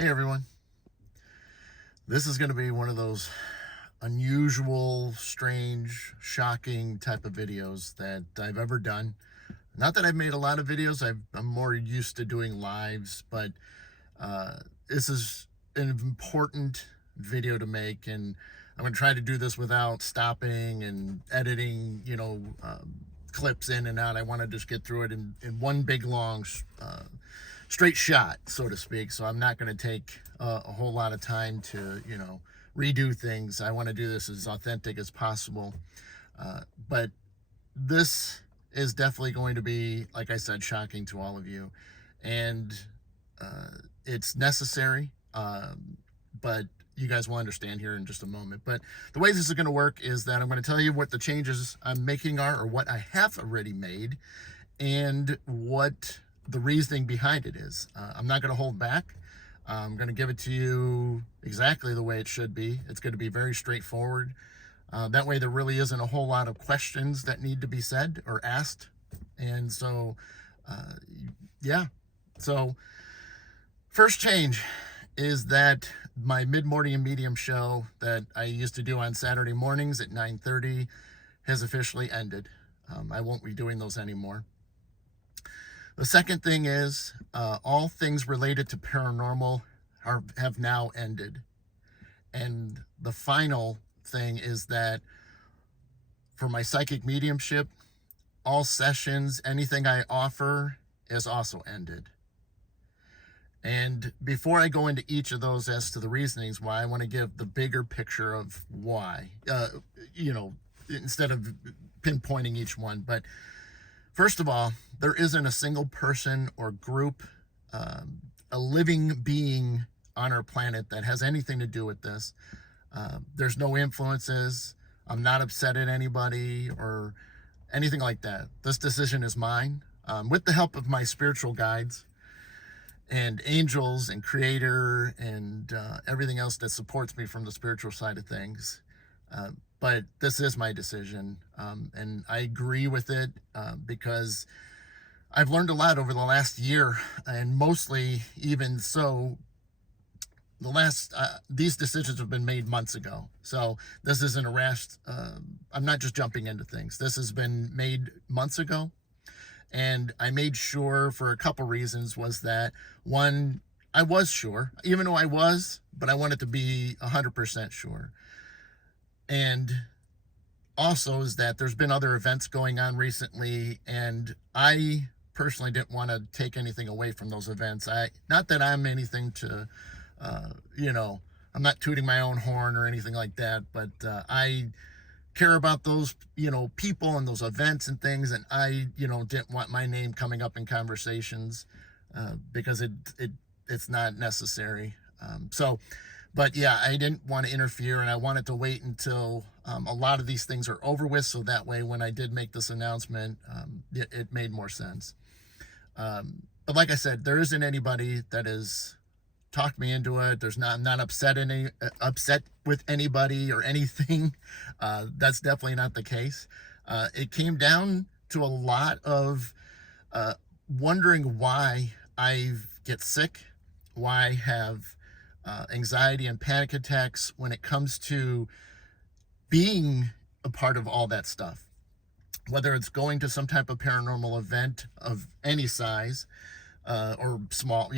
Hey everyone. This is going to be one of those unusual, strange, shocking type of videos that I've ever done. Not that I've made a lot of videos, I'm more used to doing lives, but this is an important video to make, and I'm going to try to do this without stopping and editing, clips in and out. I want to just get through it in one big long straight shot, so to speak. So I'm not going to take a whole lot of time to, redo things. I want to do this as authentic as possible. But this is definitely going to be, like I said, shocking to all of you. And it's necessary, but you guys will understand here in just a moment. But the way this is going to work is that I'm going to tell you what the changes I'm making are, or what I have already made, and what the reasoning behind it is. I'm not going to hold back. I'm going to give it to you exactly the way it should be. It's going to be very straightforward. That way there really isn't a whole lot of questions that need to be said or asked. And so, yeah. So first change is that my mid-morning and medium show that I used to do on Saturday mornings at 9:30 has officially ended. I won't be doing those anymore. The second thing is all things related to paranormal have now ended. And the final thing is that for my psychic mediumship, all sessions, anything I offer is also ended. And before I go into each of those as to the reasonings why, I want to give the bigger picture of why, instead of pinpointing each one. But first of all, there isn't a single person or group, a living being on our planet that has anything to do with this. There's no influences. I'm not upset at anybody or anything like that. This decision is mine, with the help of my spiritual guides and angels and creator and everything else that supports me from the spiritual side of things. But this is my decision, and I agree with it because I've learned a lot over the last year, and mostly even so, these decisions have been made months ago. So this isn't a rash. I'm not just jumping into things. This has been made months ago, and I made sure for a couple reasons. Was that one, I was sure, even though but I wanted to be 100% sure. And also is that there's been other events going on recently, and I personally didn't want to take anything away from those events. Not that I'm anything to, I'm not tooting my own horn or anything like that, but I care about those, people and those events and things, and I, didn't want my name coming up in conversations because it's not necessary. But yeah, I didn't want to interfere, and I wanted to wait until a lot of these things are over with, so that way when I did make this announcement, it made more sense. But like I said, there isn't anybody that has talked me into it. I'm not upset with anybody or anything. That's definitely not the case. It came down to a lot of wondering why I get sick, why I have anxiety and panic attacks when it comes to being a part of all that stuff, whether it's going to some type of paranormal event of any size, or small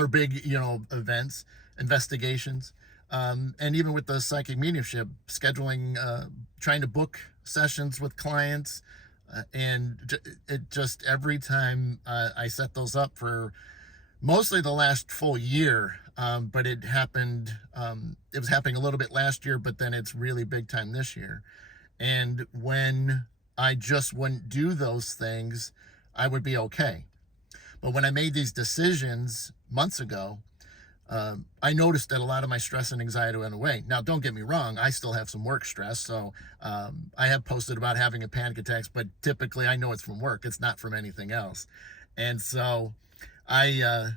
or big, events, investigations, and even with the psychic mediumship, scheduling, trying to book sessions with clients, and it just every time I set those up for mostly the last full year, but it was happening a little bit last year, but then it's really big time this year. And when I just wouldn't do those things, I would be okay. But when I made these decisions months ago, I noticed that a lot of my stress and anxiety went away. Now, don't get me wrong, I still have some work stress. So I have posted about having a panic attacks, but typically I know it's from work. It's not from anything else. And so I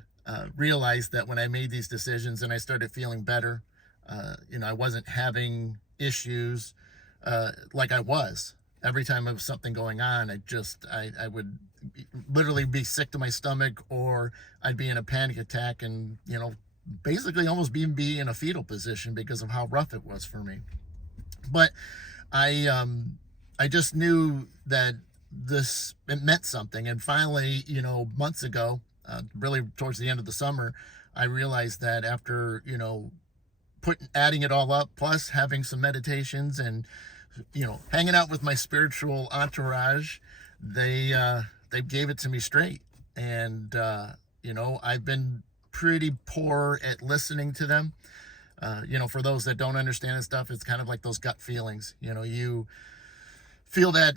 realized that when I made these decisions and I started feeling better, I wasn't having issues like I was. Every time there was something going on, I would literally be sick to my stomach, or I'd be in a panic attack and, basically almost be in a fetal position because of how rough it was for me. But I just knew that it meant something. And finally, months ago, really towards the end of the summer, I realized that after, adding it all up, plus having some meditations and, hanging out with my spiritual entourage, they gave it to me straight. And, I've been pretty poor at listening to them. For those that don't understand this stuff, it's kind of like those gut feelings. You feel that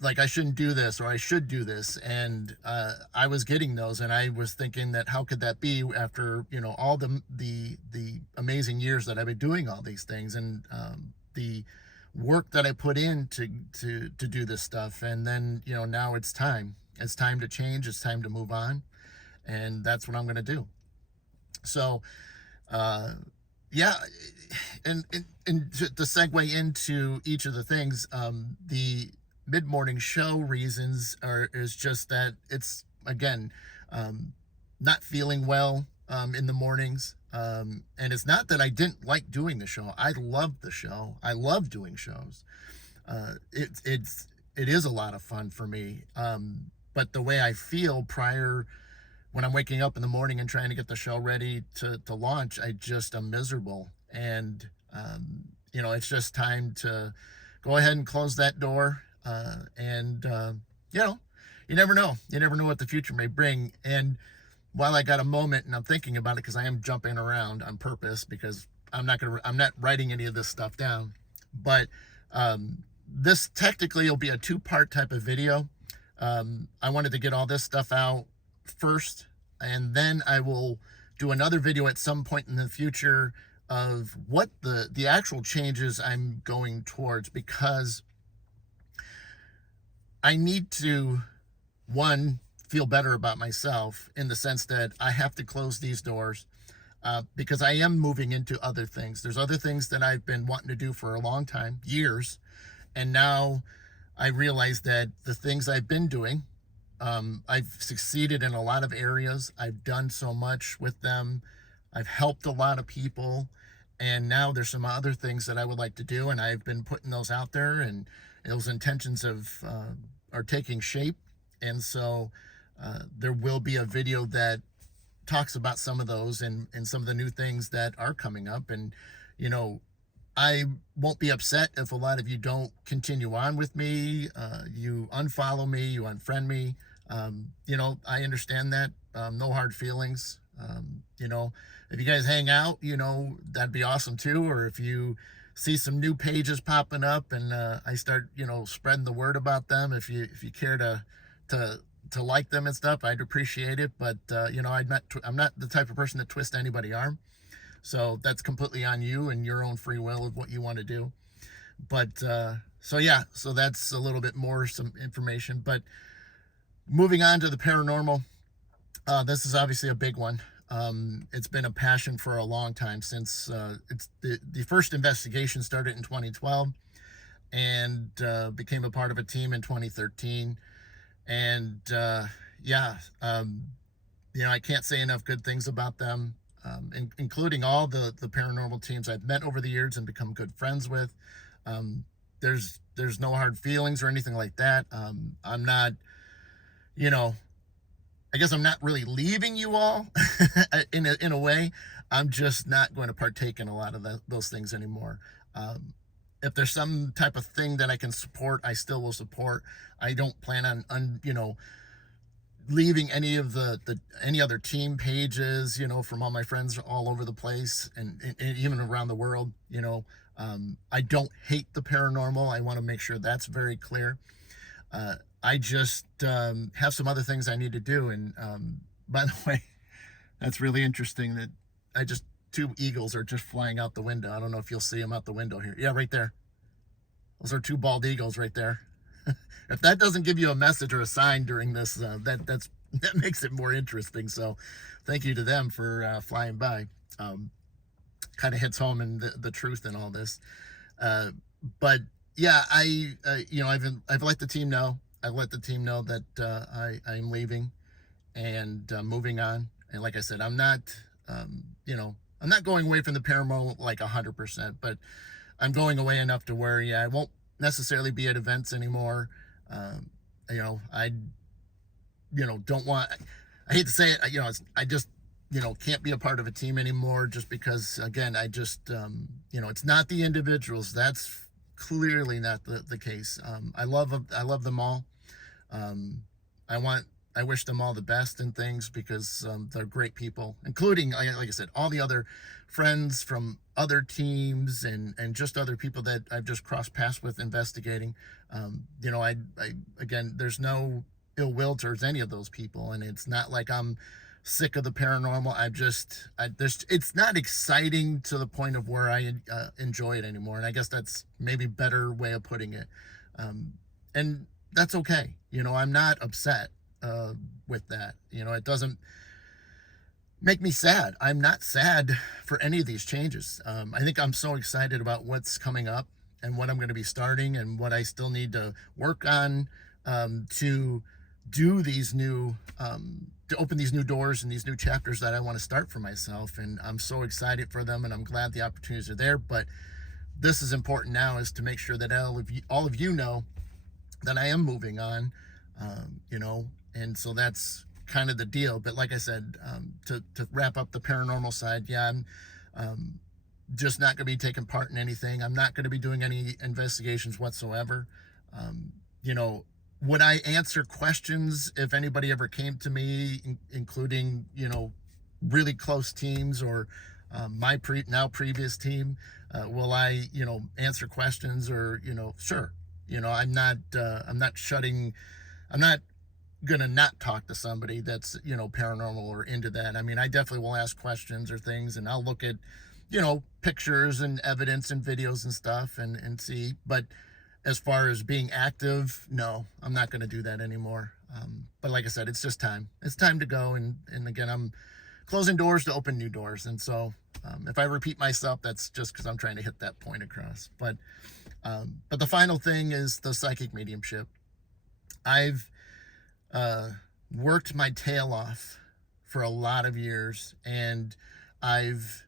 like I shouldn't do this or I should do this, and I was getting those, and I was thinking that how could that be after all the amazing years that I've been doing all these things, and the work that I put in to do this stuff. And then now it's time to change, it's time to move on, and that's what I'm going to do. So yeah, and to segue into each of the things, the mid-morning show reasons is just that it's, again, not feeling well in the mornings, and it's not that I didn't like doing the show. I love the show. I love doing shows. It is a lot of fun for me, but the way I feel prior, when I'm waking up in the morning and trying to get the show ready to launch, I'm miserable. And, it's just time to go ahead and close that door. You never know. You never know what the future may bring. And while I got a moment and I'm thinking about it, because I am jumping around on purpose, because I'm not writing any of this stuff down, but, this technically will be a 2-part type of video. I wanted to get all this stuff out first, and then I will do another video at some point in the future of what the actual changes I'm going towards, because I need to, one, feel better about myself in the sense that I have to close these doors, because I am moving into other things. There's other things that I've been wanting to do for a long time, years, and now I realize that the things I've been doing, I've succeeded in a lot of areas. I've done so much with them. I've helped a lot of people. And now there's some other things that I would like to do. And I've been putting those out there, and those intentions are taking shape. And so there will be a video that talks about some of those and some of the new things that are coming up. And, I won't be upset if a lot of you don't continue on with me. You unfollow me, you unfriend me. I understand that. No hard feelings. If you guys hang out, that'd be awesome too. Or if you see some new pages popping up and I start, spreading the word about them, if you care to like them and stuff, I'd appreciate it. But I'm not the type of person to twist anybody's arm. So that's completely on you and your own free will of what you want to do. But so that's a little bit more some information. But moving on to the paranormal, this is obviously a big one. It's been a passion for a long time, since it's the first investigation started in 2012, and became a part of a team in 2013. And I can't say enough good things about them. Including all the paranormal teams I've met over the years and become good friends with. There's no hard feelings or anything like that. I'm not, I guess I'm not really leaving you all in a way. I'm just not going to partake in a lot of those things anymore. If there's some type of thing that I can support, I still will support. I don't plan on leaving any of any other team pages, from all my friends all over the place, and even around the world. I don't hate the paranormal. I want to make sure that's very clear. I just have some other things I need to do. And by the way, that's really interesting that two eagles are just flying out the window. I don't know if you'll see them out the window here. Yeah, right there. Those are two bald eagles right there. If that doesn't give you a message or a sign during this, that makes it more interesting. So thank you to them for flying by. Kind of hits home in the truth in all this. But yeah, I've let the team know. I've let the team know that I'm leaving and moving on. And like I said, I'm not I'm not going away from the paranormal like 100%, but I'm going away enough to where, yeah, I won't necessarily be at events anymore. Um, I, don't want, I hate to say it, I just, can't be a part of a team anymore just because, again, I just, it's not the individuals. That's clearly not the case. I love them all. Um, I want, I wish them all the best in things because they're great people, including, like I said, all the other friends from other teams and just other people that I've just crossed paths with investigating. I again, there's no ill will towards any of those people, and it's not like I'm sick of the paranormal. It's not exciting to the point of where I enjoy it anymore, and I guess that's maybe a better way of putting it. And that's okay. I'm not upset with that. It doesn't make me sad. I'm not sad for any of these changes. I think I'm so excited about what's coming up and what I'm going to be starting and what I still need to work on to do these new, to open these new doors and these new chapters that I want to start for myself. And I'm so excited for them, and I'm glad the opportunities are there. But this is important now, is to make sure that all of you know that I am moving on, and so that's kind of the deal. But like I said, to wrap up the paranormal side, yeah, I'm just not going to be taking part in anything. I'm not going to be doing any investigations whatsoever. Would I answer questions if anybody ever came to me, including, really close teams or my previous team? Will I, answer questions or, sure. I'm not shutting, I'm not going to not talk to somebody that's, paranormal or into that. I mean, I definitely will ask questions or things, and I'll look at, pictures and evidence and videos and stuff and see. But as far as being active, no, I'm not going to do that anymore. But like I said, it's just time. It's time to go. And again, I'm closing doors to open new doors. And so if I repeat myself, that's just because I'm trying to hit that point across. But the final thing is the psychic mediumship. I've worked my tail off for a lot of years, and I've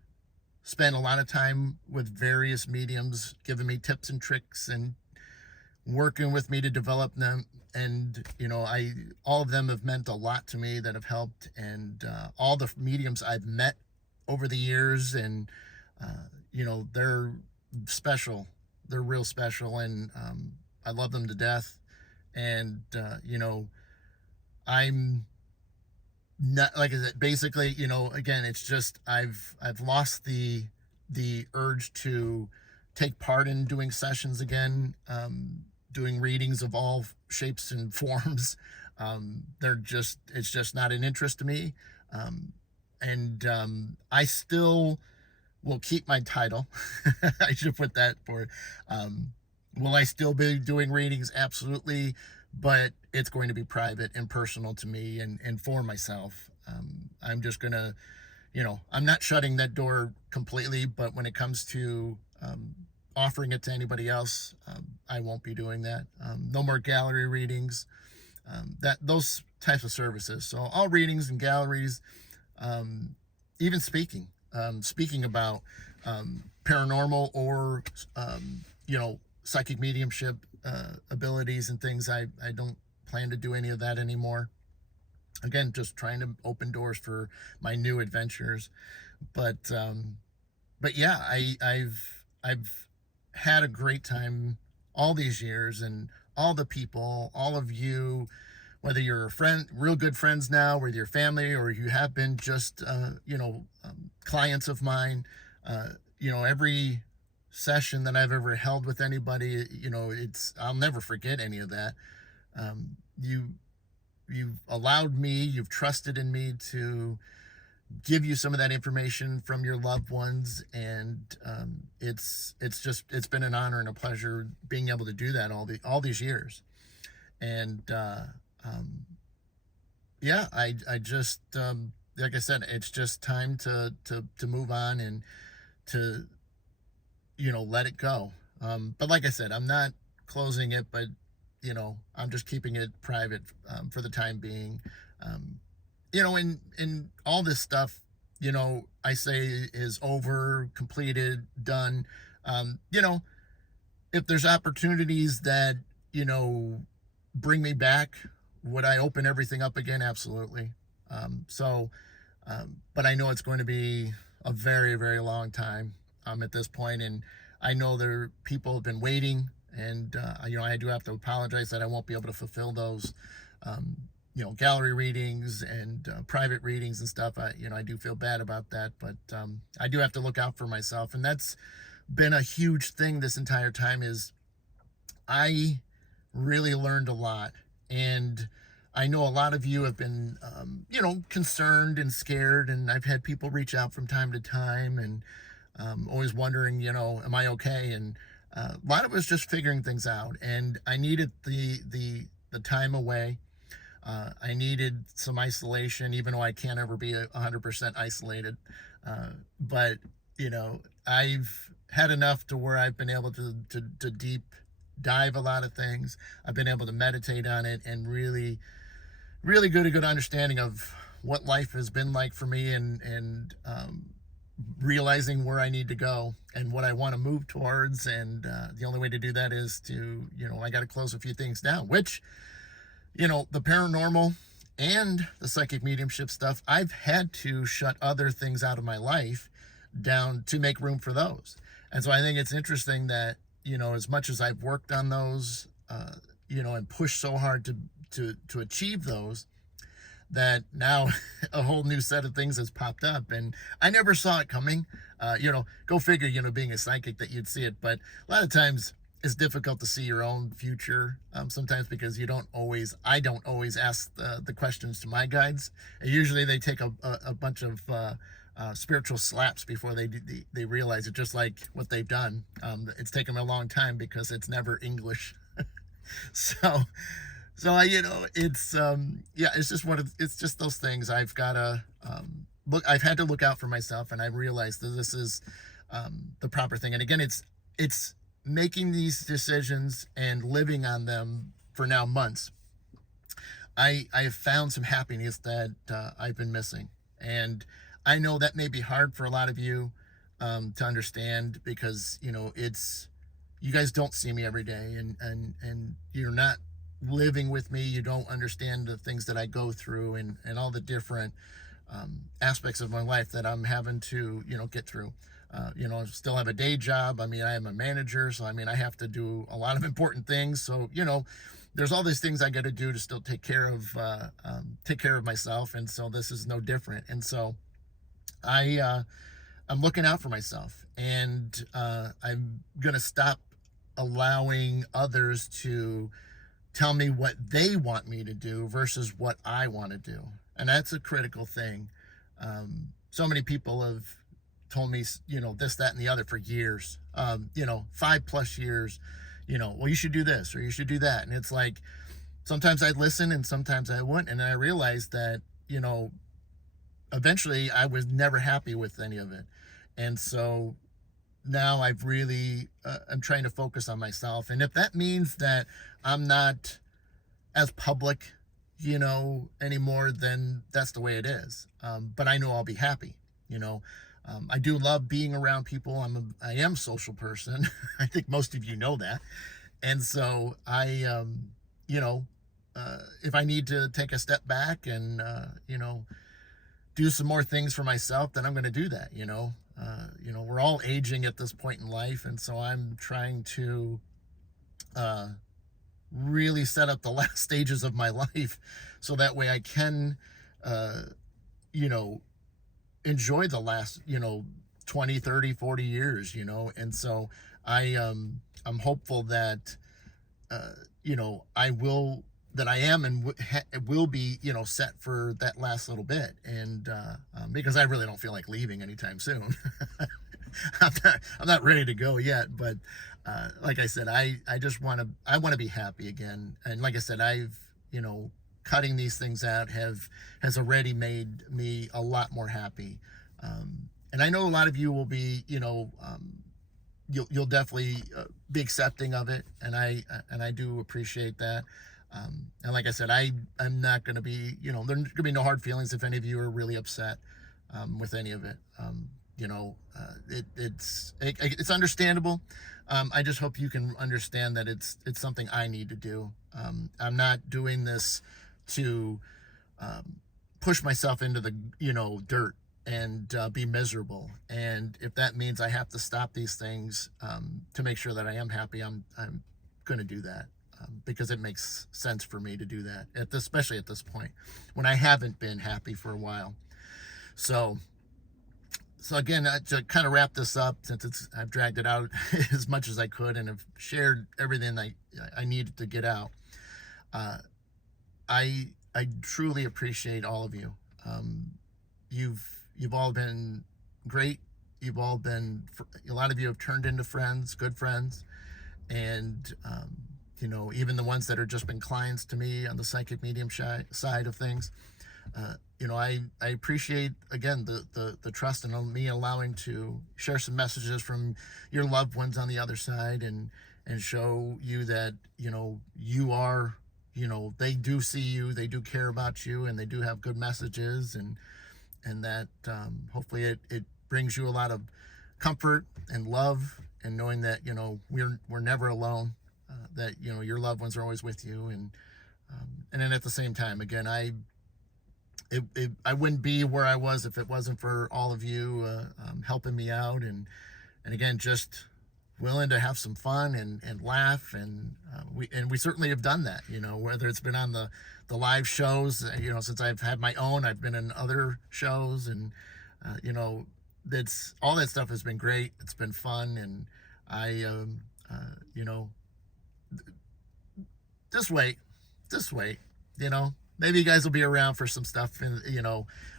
spent a lot of time with various mediums giving me tips and tricks and working with me to develop them. And all of them have meant a lot to me, that have helped. And all the mediums I've met over the years, and they're special. They're real special, and I love them to death. And I'm not, like I said, basically, again, it's just I've lost the urge to take part in doing sessions again, doing readings of all shapes and forms. It's just not an interest to me. And I still will keep my title. I should put that for it. Will I still be doing readings? Absolutely. But it's going to be private and personal to me and for myself. I'm just going to, I'm not shutting that door completely, but when it comes to offering it to anybody else, I won't be doing that. No more gallery readings, those types of services. So all readings and galleries, even speaking about paranormal or, psychic mediumship abilities and things. I don't plan to do any of that anymore. Again, just trying to open doors for my new adventures. But yeah, I've had a great time all these years, and all the people, all of you, whether you're a friend, real good friends now, whether you're family, or you have been just clients of mine, every session that I've ever held with anybody, I'll never forget any of that. You've allowed me, you've trusted in me to give you some of that information from your loved ones, and it's been an honor and a pleasure being able to do that all these years. And yeah, I just like I said, it's just time to move on and to let it go. But like I said, I'm not closing it, but I'm just keeping it private for the time being. And all this stuff, I say is over, completed, done. You know, if there's opportunities that, you know, bring me back, would I open everything up again? Absolutely. But I know it's going to be a very, very long time at this point, and I know there people have been waiting, and I do have to apologize that I won't be able to fulfill those, um, gallery readings and private readings and stuff. I do feel bad about that, but I do have to look out for myself, and that's been a huge thing this entire time. Is I really learned a lot, and I know a lot of you have been, concerned and scared, and I've had people reach out from time to time, and always wondering, am I okay? And a lot of us just figuring things out, and I needed the time away. I needed some isolation, even though I can't ever be 100% isolated. But I've had enough to where I've been able to deep dive a lot of things. I've been able to meditate on it and really, really get a good understanding of what life has been like for me, and realizing where I need to go and what I want to move towards. And the only way to do that is to, I got to close a few things down, which, the paranormal and the psychic mediumship stuff, I've had to shut other things out of my life down to make room for those. And so I think it's interesting that, as much as I've worked on those, and pushed so hard to achieve those, that now a whole new set of things has popped up, and I never saw it coming. Go figure, being a psychic, that you'd see it. But a lot of times it's difficult to see your own future, sometimes, because I don't always ask the questions to my guides. And usually they take a bunch of spiritual slaps before they realize it, just like what they've done. It's taken me a long time because it's never English. so it's it's just those things. I've got to I've had to look out for myself, and I realized that this is the proper thing. And again, it's making these decisions and living on them for now months. I have found some happiness that I've been missing, and I know that may be hard for a lot of you to understand, because you guys don't see me every day, and you're not living with me. You don't understand the things that I go through, and all the different aspects of my life that I'm having to get through. Still have a day job. I mean, I am a manager, so I have to do a lot of important things. So there's all these things I got to do to still take care of myself, and so this is no different. And so I'm looking out for myself, and I'm gonna stop allowing others to tell me what they want me to do versus what I want to do. And that's a critical thing. So many people have told me, this, that, and the other for years, 5+ years, well, you should do this or you should do that. And it's like, sometimes I'd listen and sometimes I wouldn't. And I realized that, eventually I was never happy with any of it. And so now I've really, I'm trying to focus on myself. And if that means that I'm not as public, anymore, then that's the way it is. But I know I'll be happy. I do love being around people. I am a social person. I think most of you know that. And so if I need to take a step back and, do some more things for myself, then I'm going to do that. We're all aging at this point in life. And so I'm trying to, really set up the last stages of my life, so that way I can, enjoy the last, 20, 30, 40 years, and so I'm hopeful that, I am and will be, set for that last little bit. And because I really don't feel like leaving anytime soon. I'm not ready to go yet, but like I said, I want to be happy again. And like I said, I've, cutting these things out has already made me a lot more happy. And I know a lot of you will be, you'll definitely be accepting of it, and I do appreciate that. And like I said, I'm not going to be, there's going to be no hard feelings if any of you are really upset. with any of it. It's understandable. I just hope you can understand that it's something I need to do. I'm not doing this to push myself into the dirt and be miserable. And if that means I have to stop these things to make sure that I am happy, I'm going to do that. Because it makes sense for me to do that, especially at this point when I haven't been happy for a while. So again, to kind of wrap this up, since I've dragged it out as much as I could and have shared everything I needed to get out. I truly appreciate all of you. You've all been great. You've all been, a lot of you have turned into friends, good friends, and even the ones that are just been clients to me on the psychic medium side of things. I appreciate, again, the trust and me allowing to share some messages from your loved ones on the other side and show you that, you are, they do see you, they do care about you, and they do have good messages, and that hopefully it brings you a lot of comfort and love, and knowing that, we're never alone, that, your loved ones are always with you. And then at the same time, again, I wouldn't be where I was if it wasn't for all of you helping me out, and again, just willing to have some fun and laugh, and we certainly have done that. Whether it's been on the live shows, since I've had my own, I've been in other shows, and that's all that stuff has been great. It's been fun, and I just wait, maybe you guys will be around for some stuff, and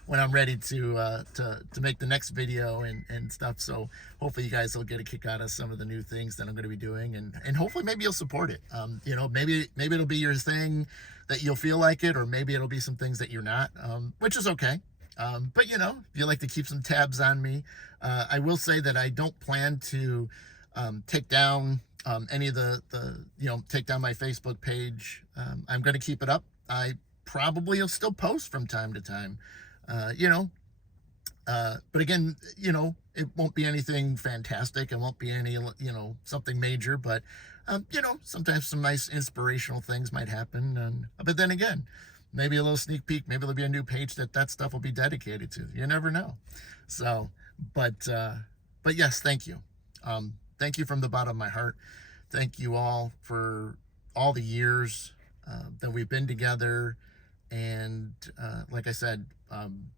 when I'm ready to make the next video and stuff. So hopefully you guys will get a kick out of some of the new things that I'm going to be doing, and hopefully maybe you'll support it. Maybe it'll be your thing that you'll feel like it, or maybe it'll be some things that you're not, which is okay. But if you like to keep some tabs on me, I will say that I don't plan to take down any of the take down my Facebook page. I'm going to keep it up. I probably will still post from time to time, but again, it won't be anything fantastic. It won't be any, something major, but, sometimes some nice inspirational things might happen. But then again, maybe a little sneak peek, maybe there'll be a new page that stuff will be dedicated to. You never know. So, but yes, thank you. Thank you from the bottom of my heart. Thank you all for all the years that we've been together. And like I said, I'm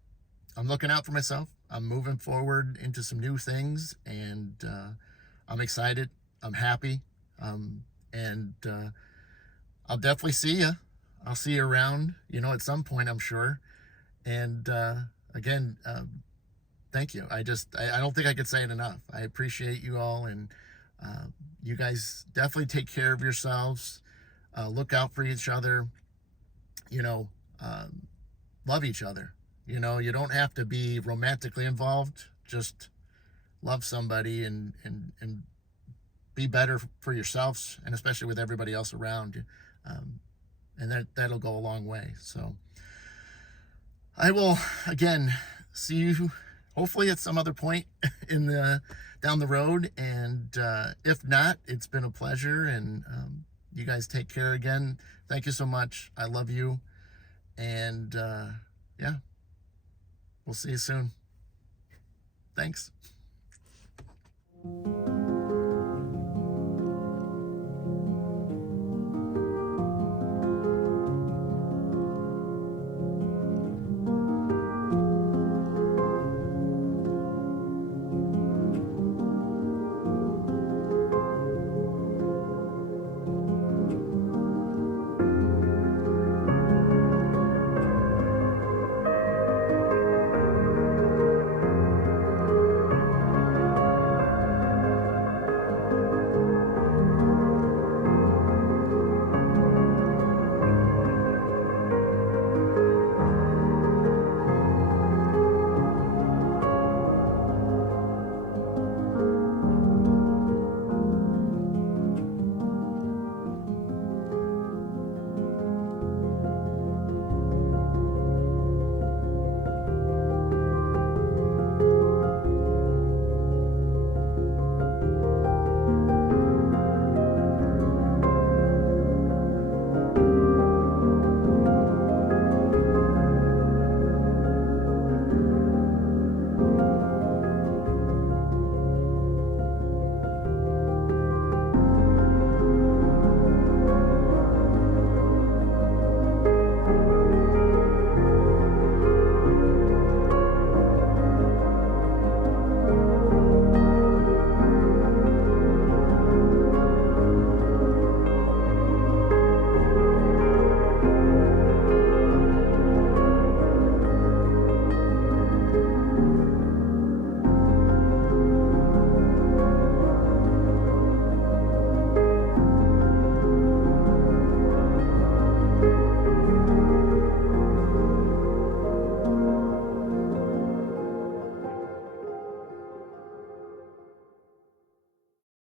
looking out for myself. I'm moving forward into some new things, and I'm excited. I'm happy. And I'll definitely see you. I'll see you around, at some point, I'm sure. And again, thank you. I don't think I could say it enough. I appreciate you all, and you guys definitely take care of yourselves. Look out for each other. Love each other. You don't have to be romantically involved. Just love somebody and be better for yourselves, and especially with everybody else around you. And that'll go a long way. So I will, again, see you hopefully at some other point down the road. And if not, it's been a pleasure. And you guys take care again. Thank you so much. I love you. And yeah, we'll see you soon. Thanks.